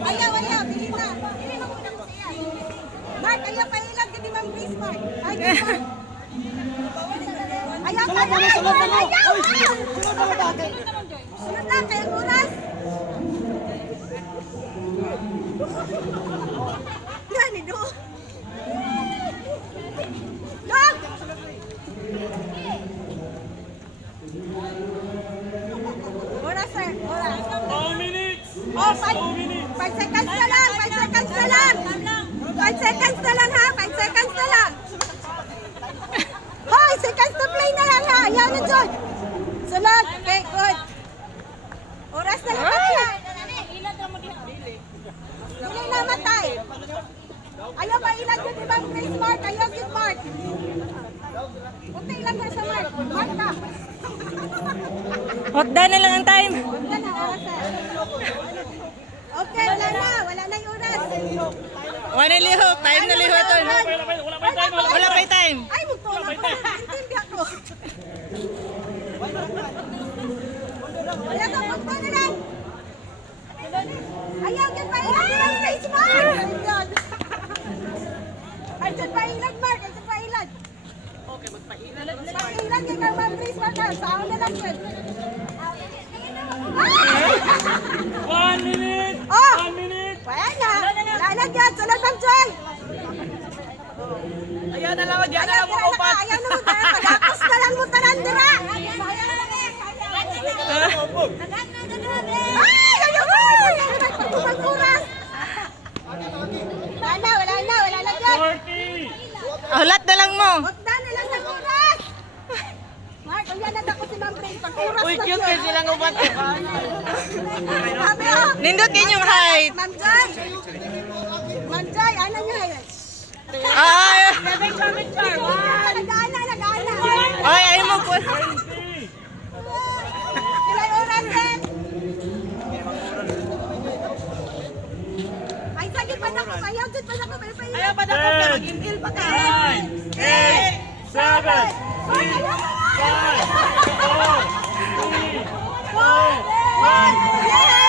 Ayaw, pili na. Pili mo muna ko siya. Mark, ayaw pa ilang din ni Ma'am Grace, Mark. Ayaw, sunod lang, kaya oras. Gani, do. Long! Oras, sir. Oras. 2 minutes! Oh, 5 seconds na lang! 5 seconds na lang! 5 seconds na lang ha! 5 seconds na lang! Hoy! Seconds to play na lang ha! Ayaw na dyan! Sunod! Okay, good! Oras na lang pala! Dili na matay! Ayaw ba ilan yun di Ma'am Grace, Mark? Ayaw yun, Mark! Kunti lang na sa Mark! Mark ka! Hot na lang ang time. Wala na, oras na. Okay, wala na yung oras. Wala lihok, time na lihok ito. Wala pa yung time. Ay, magtulog ko. Intindi ako. Wala ka, magto na lang. Ayaw, yan pa ilan. Ilang face, Mark. Ay, dyan pa ilan, Mark. Ay, dyan pa ilan. Okay, magpailan. Magpailan yan ka, Ma'am Grace, Mark. Saan na lang yun. 1 minute! Oh! 1 minute! Wala na. Lalagyan. Sunod, Ma'am Joy. Ayaw na lang, ayaw na lang mo upat. Ayaw na mo tayo. Pagkakos na lang mo tanan, dira. Ay! Ayaw ko! Pagkuras. Wala na dyan. 40! Hulat na lang mo. Hotda na lang ng oras. Mark, ang yan ako si Ma'am Brain. Pag-oras Uy, na cute yun. kayo silang upat. Sabi ko. Nindot inyong height. Ma'am Joy. Ma'am Joy, ano nyo height? Ay, Nag-aana. ay, ay mo po. Ilang oras din? Ay, sagit pa na ko. Ayaw dyan pa na ko. Ayaw pa na ko. Mag-inhale pa ka. 9, 8, 7, 6, 5, 4, 3, 2, 1. Yeah!